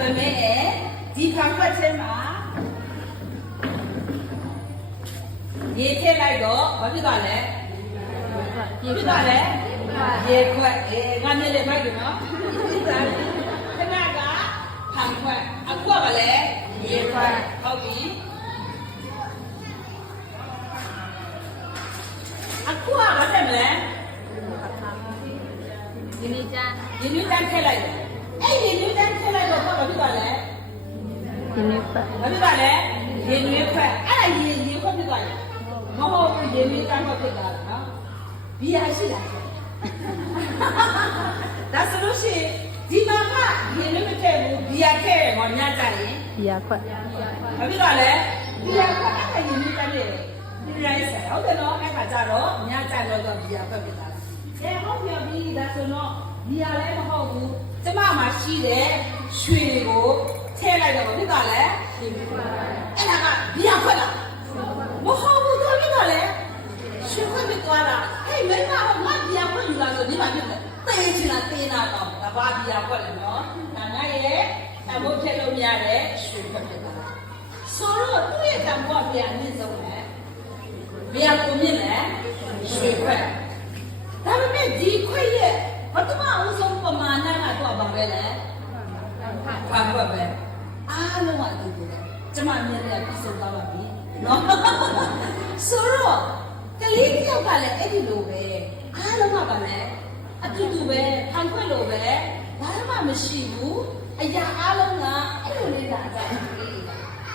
ပေမဲ့ဒီဖန်ခွက်ထဲမှာရေထည့်လိုက်တော့ဘာဖြစ်သွားလဲဖြစ်သွားလဲရေခွက်ငါမျက်လေးမိုက်တယ်နော်ခဏကဖန်ခွက်အခုကလည်းရေခွက်ဟုတ်ပြီအခုကဘာထည့်မလဲရင်းနှီးတန်းထည့်လိုက်တယ်အဲ့ရင်းနှီးတန်းထည့်လိုက်တော့ဘာဖြစ်သွားလဲရင်းနှီးပတ်ဘာဖြစ်သွားလဲရင်းနှီးခွက်အဲ့ဒါရေခွက်ဖြစ်သွားတယ်မဟုတ်ဘူးရင်းနှီးတန်းခွက်ဖြစ်သွားတာနော်ဘီယာရှိလားဒါဆိုလို့ရှိရင်ဒီမှာကရင်းနှီးမထည့်ဘူးဘီယာထည့်တယ်ဟောညကြရင်ဘီယာခွက်ဘာဖြစ်သွားလဲဘီယာခွက်အဲ့ဒါရင်းနှီးတန်းနဲ့ဒီရိုင်းဆက်ဟုတ်တယ်နော်အဲ့ခါကျတော့ညကြတော့ဘီယာခွက်ဖြစ်သွားတာဟုတ်ပြီဒါဆိုတော့ဘီယာလည်းမဟုတ်ဘူးကျမမှာရှိတဲ့ရွှေကိုထည့်လိုက်တော့ဖြစ်သွားလဲရွှေခွက်အဲ့ဒါကဘီယာခွက်လားမဟုတ်ဘူးတော့ဖြစ်သွားလဲရွှေခွက်ဖြစ်သွားတာဟေးမိမကငါဘီယာခွက်ယူလာဆိုဒီမှာဖြစ်တယ်တေးချင်တာတေးနာတော့ဒါဘာဘီယာခွက်လဲနော်ဒါငါရဲ့အမိုးထည့်လို့မရတဲ့ရွှေခွက်ဖြစ်သွားတာဆိုတော့သူ့ရဲ့တံပိုးကဘီယာအမြင့်ဆုံးလဲဘီယာကိုမြင့်လဲရွှေခွက်ဒါပေမဲ့ဒီခွက်ရဲ့ပထမအဆုံးပမာဏကတော့ဘာပဲလဲဖန်ခွက်ပဲအားလုံးကအတူတူပဲကျမမြင်တယ်ပြီးဆုံးသွားပါပြီနော်ဆိုတော့ကလေးတစ်ယောက်ကလည်းအဲ့ဒီလိုပဲအားလုံးကပါလဲအတူတူပဲဖန်ခွက်လိုပဲဘာမှမရှိဘူးအရာအားလုံးကအဲ့လိုလေးလာကြတယ်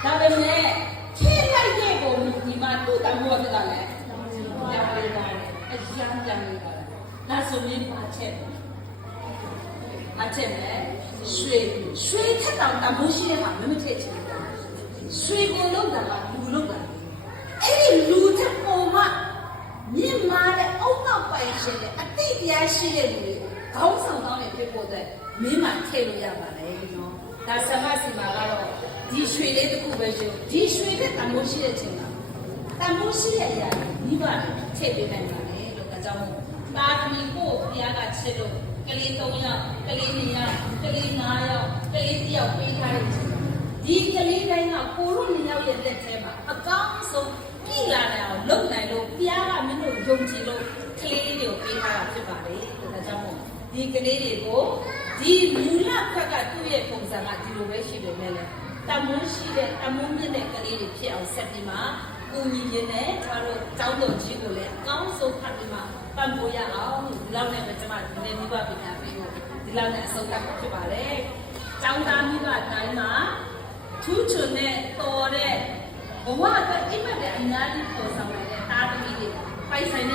ဒါပေမဲ့ထိလိုက်တဲ့ပုံဒီမှာသူ့တံပိုးကလည်းပြန်ပေးတာအရန်ပြန်ပေးတာဒါဆိုရင်ပါချက်မယ်ရွှေထက်တောင်တမိုးရှိတဲ့မှာမထည့်ချင်တာရွှေကိုလုံးတာကလူလုံးတာအဲ့ဒီလူထက်ပေါ်မှာမြင့်မားတဲ့အုံနောက်ပိုင်ရှင်တဲ့အတိတ်တရားရှိတဲ့လူတွေကိုခေါင်းဆောင်ကောင်းနေဖြစ်ဖို့အတွက်မင်းမှထည့်လို့ရပါလေနော်ဒါဆမစီမာကတော့ဒီရွှေလေးတစ်ခုပဲရှင်ဒီရွှေတဲ့တမိုးရှိတဲ့ချိန်မှာတမိုးရှိတဲ့အရာကြီးမိဘတွေထည့်ပေးနိုင်ပါလေလို့ဒါကြောင့်မို့တာသမီကိုဘုရားကချစ်လို့ကလေး3ယောက်ကလေး2ယောက်ကလေး5ယောက်ကလေး1ယောက်ပေးထားတဲ့ချိန်ဒီကလေးတိုင်းကကိုတို့2ယောက်ရဲ့လက်ထဲမှာအကောင်းဆုံးပြည်လာတယ်အောင်လုပ်နိုင်လို့ဘုရားကမင်းတို့ယုံကြည်လို့ကလေးတွေကိုပေးထားတာဖြစ်ပါလေဒါကြောင့်မို့ဒီကလေးတွေကိုဒီမူလခွက်ကသူ့ရဲ့ပုံစံကဒီလိုပဲရှိပေမဲ့လည်းတမွန်းရှိတဲ့တမွန်းမြင့်တဲ့ကလေးတွေဖြစ်အောင်ဆက်ပြီးမှကိုကြီးရင်းနဲ့ကျွန်တော်တို့ကျောင်းတော်ကြီးကိုလည်းအကောင်းဆုံးဖတ်ပြီးမှပံ့ပိုးရအောင်ဒီလောက်နဲ့ပဲကျွန်မဒီနေ့မိဘပညာပေးဖို့ဒီလောက်နဲ့အဆုံးသတ်ဖြစ်ပါတယ်။ကျောင်းသားမိဘတိုင်းမှာထူးချွန်တဲ့တော်တဲ့ဘဝအတွက်အိမ်မက်တဲ့အများကြီးပေါ်ဆောင်နေတဲ့တာသမီတွေပိုင်ဆိုင်တဲ့